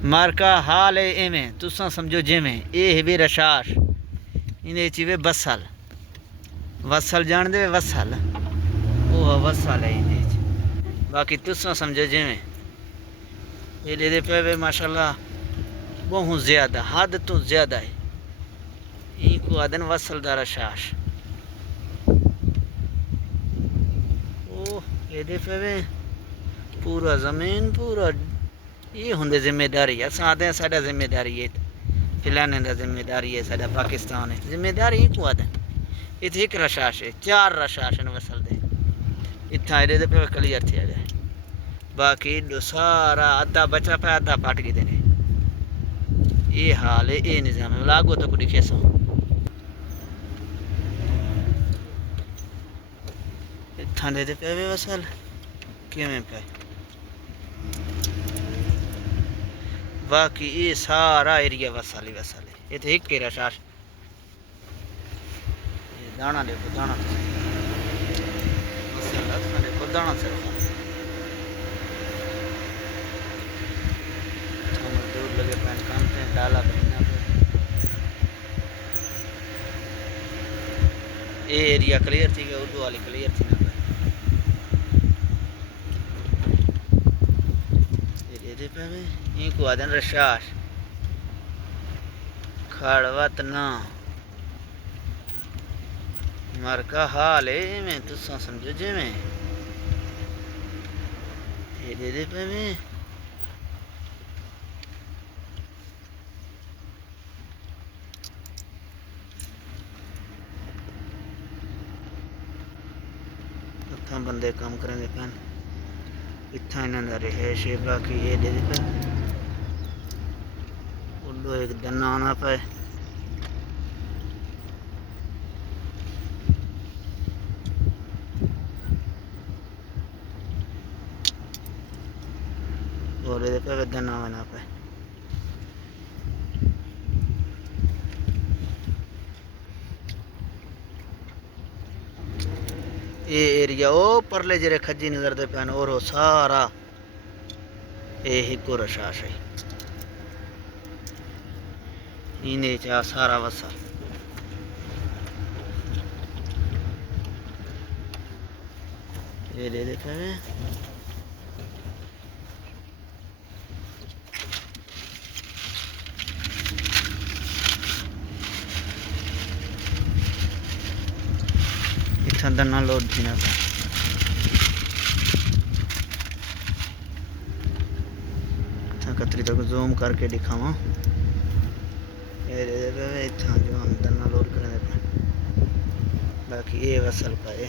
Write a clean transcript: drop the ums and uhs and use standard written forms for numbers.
मार्का हाल है एवें तुसा समझो जिमें ये है भी रशाश इन्हें चिवे बसल वसल जान दे वसल वो वसल है इन्हें बाकी तुसा समझो जिमें ये ले दे पे माशाल्लाह बहुत ज़्यादा हद तो ज़्यादा है इनको आदन वसल दा रशाश ओ ये दे पे पूरा ज़मीन पूरा ये होंगे जिम्मेदारी है सादे साडा जिम्मेदारी है फिलाने दा जिम्मेदारी है साडा पाकिस्तान है जिम्मेदारी को आदे इथे एक रशाश है चार रशाश न वसल दे इथा दे पे क्लियर थी जाए बाकी सारा आधा बचा पे आधा पाट गए ने ये हाल है ये निजाम है लागो तो कुछ कैसा इथा दे पे वसल किवें पे बाकी ये सारा एरिया वसाली वसाली ये तो एक केरा शाश ये दाना देखो दाना देखो दाना से दूर लगे पैन कामते हैं डाला बना ये एरिया क्लियर थी उर्दू वाली क्लियर थी ना ये पे इनको आदन रशाश खड़वत ना मरका हाल है मैं तुसा समझो जे में ये दे पे में इतना बंदे काम करेंगे पैन इतना इन्होंने रहे शे बाकी ये दे पे उल्लू एक दन्ना आना पे और ये पे दन्ना आना पे ये एरिया ओ परले जरे खजी नजर दे पैन और सारा ये ही को रशाश है इन्हें चा सारा वसा ये ले देखा है इतना ना लोड थी ना कतरी तक जूम करके दिखावा इतना जो हम दन्ना लोड करें बाकी ये वसल का है